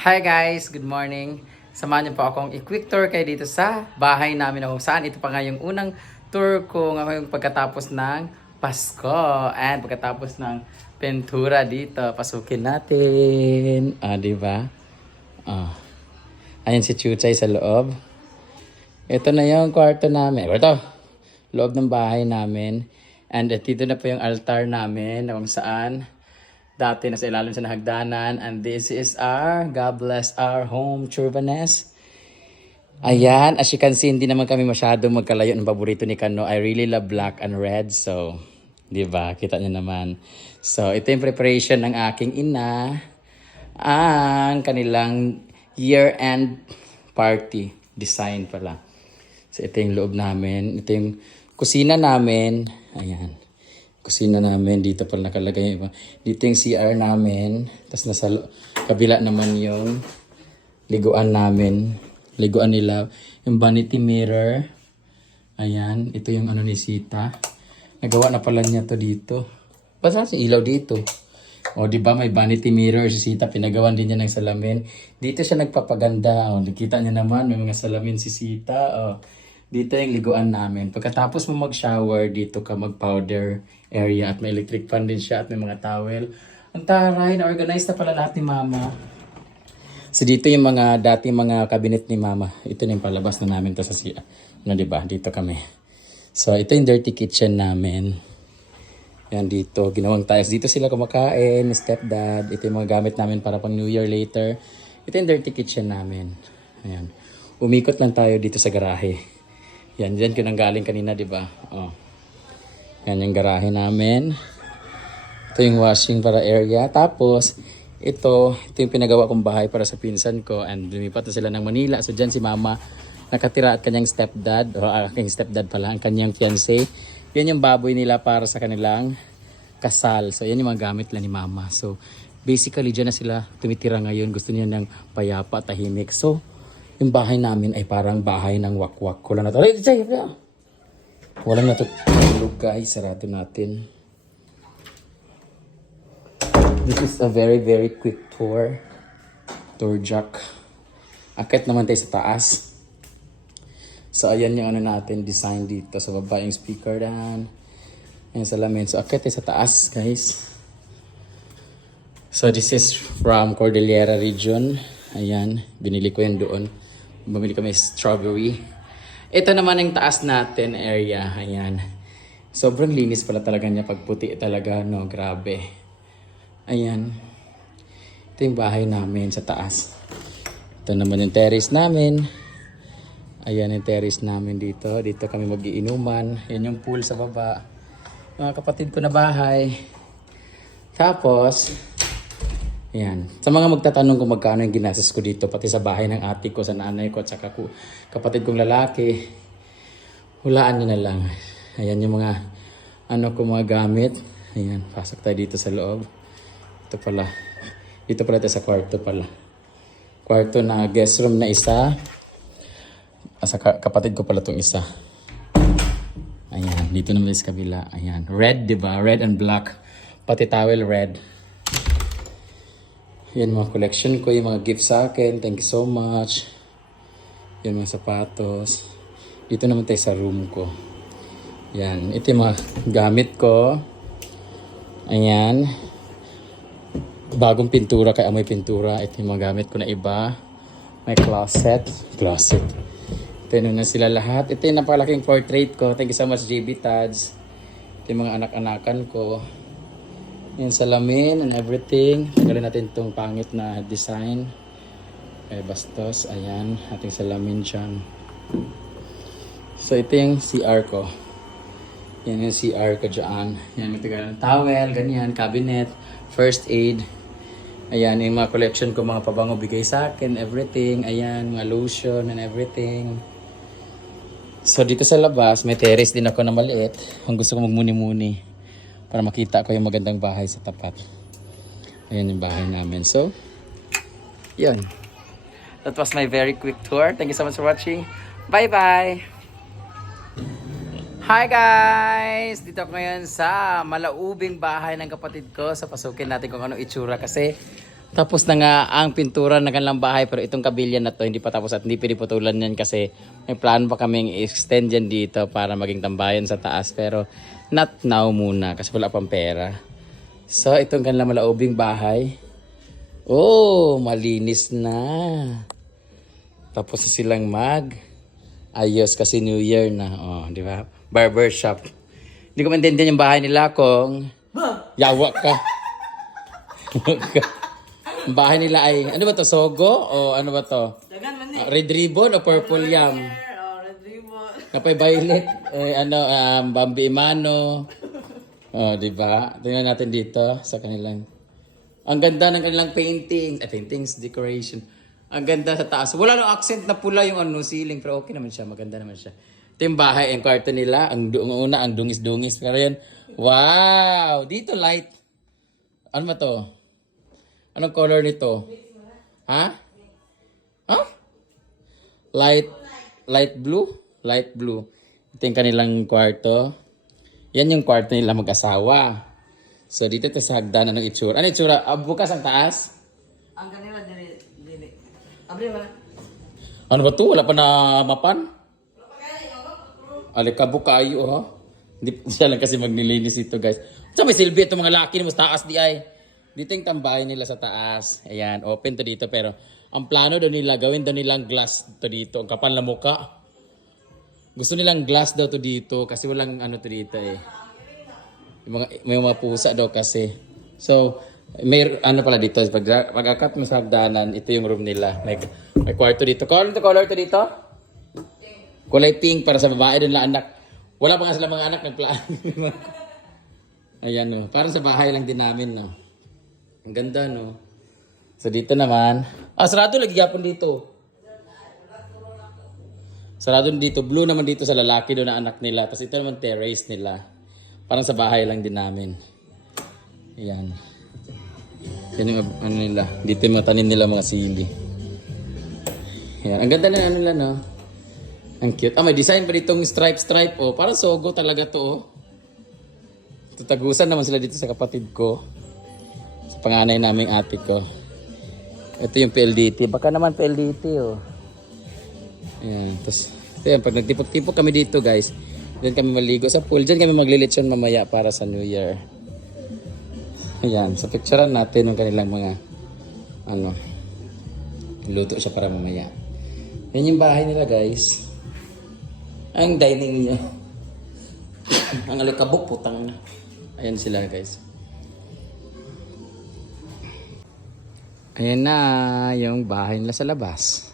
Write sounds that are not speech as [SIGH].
Hi guys, good morning. Samahan niyo po akong i-quick tour kayo dito sa bahay namin na kung saan. Ito pa nga yung unang tour ko ngayong pagkatapos ng Pasko. And pagkatapos ng pentura dito, pasukin natin. Ah, di ba? Ah. Ayan si Chuchay sa loob. Ito na yung kwarto namin. Ito, loob ng bahay namin. And dito na po yung altar namin na kung saan dati nasa ilalim sa hagdanan. And this is our, God bless our home, Churvanes. Ayan, as you can see, hindi naman kami masyado magkalayo ng paborito ni Kano. I really love black and red. So, di ba? Kita niyo naman. So, ito yung preparation ng aking ina. Ang kanilang year-end party design pala. So, ito yung loob namin. Ito yung kusina namin. Ayan. Kusina namin. Dito pala nakalagay yung iba. Dito yung CR namin. Tapos nasa kabila naman yung liguan namin. Liguan nila. Yung vanity mirror. Ayan. Ito yung ano ni Sita. Nagawa na pala niya to dito. Ba't si ilaw dito? O, di ba may vanity mirror si Sita, pinagawan din niya ng salamin. Dito siya nagpapaganda. O, nakita niya naman, may mga salamin si Sita. O, dito yung liguan namin. Pagkatapos mo mag-shower, dito ka mag-powder area at may electric fan din siya at may mga towel. Ang taray, na-organize na pala lahat ni Mama. So dito yung mga dating mga cabinet ni Mama. Ito na yung palabas na namin to sa siya. Ano, di ba? Dito kami. So ito yung dirty kitchen namin. Yan dito, ginawang tiles. Dito sila kumakain, stepdad. Ito yung mga gamit namin para pang New Year later. Ito yung dirty kitchen namin. Ayan. Umikot lang tayo dito sa garahe. Yan, dyan ko nang galing kanina, di ba? Oh. Yan yung garahe namin. Ito yung washing para area. Tapos, ito, ito yung pinagawa kong bahay para sa pinsan ko. And lumipat na sila ng Manila. So, dyan si mama nakatira at kanyang stepdad, o aking stepdad pala, ang kanyang fiancé. Yan yung baboy nila para sa kanilang kasal. So, yan yung mga gamit lang ni mama. So, basically, dyan na sila tumitira ngayon. Gusto niya ng payapa, tahimik. So, yung bahay namin ay parang bahay ng wakwak. Wala na to. Ay, say, yeah. Walang natutulog guys. Sarado natin. This is a very, very quick tour. Tour jack. Akit naman tayo sa taas. So, ayan yung ano natin, design dito. Sa baba yung speaker dan. Ayan salamin. So, akit tayo sa taas, guys. So, this is from Cordillera region. Ayan, binili ko yan doon. Bumili kami strawberry. Ito naman yung taas natin area. Ayan. Sobrang linis pala talaga niya pag puti talaga, no? Grabe. Ayan. Ito yung bahay namin sa taas. Ito naman yung terrace namin. Ayan yung terrace namin dito. Dito kami magiinuman. Yan yung pool sa baba. Mga kapatid ko na bahay. Tapos, Ayan. Sa mga magtatanong kung magkano yung ginastos ko dito, pati sa bahay ng ate ko, sa nanay ko, at saka ko, kapatid kong lalaki, hulaan nyo na lang. Ayan yung mga, ano ko mga gamit. Ayan, pasok tayo dito sa loob. Ito pala. Dito pala tayo sa kwarto pala. Kwarto na guest room na isa. Asa kapatid ko pala tong isa. Ayan, dito naman sa kabila. Ayan, red, di ba? Red and black. Pati towel red. Yan mga collection ko, yung mga gift sa akin. Thank you so much. Yan mga sapatos. Dito naman tayo sa room ko. Yan. Ito yung mga gamit ko. Ayan. Bagong pintura kaya amoy pintura. Ito yung mga gamit ko na iba. May closet. Closet. Ito na sila lahat. Ito yung napakalaking portrait ko. Thank you so much JB Tads. Ito yung mga anak-anakan ko. Yung salamin and everything. Tanggalin natin itong pangit na design. Kay Bastos. Ayan. Ating salamin dyan. So, ito yung CR ko. Yan yung CR ko dyan. Yan, may tagal ng towel, ganyan, cabinet, first aid. Ayan, yung mga collection ko, mga pabango bigay sa akin, everything. Ayan, mga lotion and everything. So, dito sa labas, may terrace din ako na maliit. Kung gusto ko magmuni-muni para makita ko yung magandang bahay sa tapat. Ayan yung bahay namin. So, yun. That was my very quick tour. Thank you so much for watching. Bye-bye! Hi guys! Dito ako ngayon sa malaubing bahay ng kapatid ko. Sa pasukin natin kung ano itsura kasi Tapos na nga ang pintura ng kanilang bahay pero itong kabilya na to hindi pa tapos at hindi piniputulan yan kasi may plano pa kaming extend yan dito para maging tambayan sa taas pero not now muna kasi wala pang pera. So itong kanilang malaubing bahay. Oh, malinis na. Tapos na silang mag ayos kasi New Year na. Oh, di ba? Barber shop. Hindi ko maintindihan yung bahay nila kung yawa ka. [LAUGHS] Ang bahay nila ay, ano ba to, Sogo? O ano ba to? Ah, red ribbon o purple yam? Kapay violet, eh, ano, um, Bambi Imano. Oh, di ba? Tingnan natin dito sa kanilang. Ang ganda ng kanilang paintings, eh, paintings, decoration. Ang ganda sa taas. Wala nang accent na pula yung ano, ceiling, pero okay naman siya, maganda naman siya. Ito yung bahay, yung kwarto nila. Ang una, ang dungis-dungis. Pero yun, wow! Dito light. Ano ba to? Anong color nito? Ha? Ha? Light light blue? Light blue. Ito yung kanilang kwarto. Yan yung kwarto nila mag-asawa. So dito ito sa hagdanan ng itsura. Ano itsura? Ah, bukas ang taas? Ang kanila dili dili. Abri wala. Ano ba to? Wala pa na mapan? Alikabok kayo, ha? Hindi [LAUGHS] siya lang kasi magnilinis ito, guys. Sa may silbi itong mga laki mo sa taas di ay. Dito yung tambahay nila sa taas. Ayan, open to dito. Pero ang plano daw nila, gawin daw nilang glass to dito. Ang kapal na muka. Gusto nilang glass daw to dito kasi walang ano to dito eh. Yung mga, may mga pusa daw kasi. So, may ano pala dito. Pag, pag akat mo sa hagdanan, ito yung room nila. May, may kwarto dito. Color to color to dito? Kulay pink para sa babae din lang anak. Wala pa nga sila mga anak nagplano. [LAUGHS] Ayan no. Parang sa bahay lang din namin no. Ang ganda no. So dito naman. Ah, sarado lagi yapon dito. Sarado dito. Blue naman dito sa lalaki doon na anak nila. Tapos ito naman terrace nila. Parang sa bahay lang din namin. Ayan. Yan yung ano nila. Dito yung tanim nila mga sili. Ayan. Ang ganda na ano nila no. Ang cute. Ah, may design pa ditong stripe-stripe. Oh, parang sogo talaga to. Oh. Tutagusan naman sila dito sa kapatid ko. Sa panganay naming ate ko. Ito yung PLDT. Baka naman PLDT oh. Ayan. Tapos, ito yan. Pag nagtipok-tipok kami dito guys, diyan kami maligo sa pool. Diyan kami maglilitsyon mamaya para sa New Year. Ayan. So, picturean natin yung kanilang mga ano, luto siya para mamaya. Yan yung bahay nila guys. Ang dining niya. Ang alikabok putang na. Ayan sila guys. Ayan na yung bahay nila sa labas.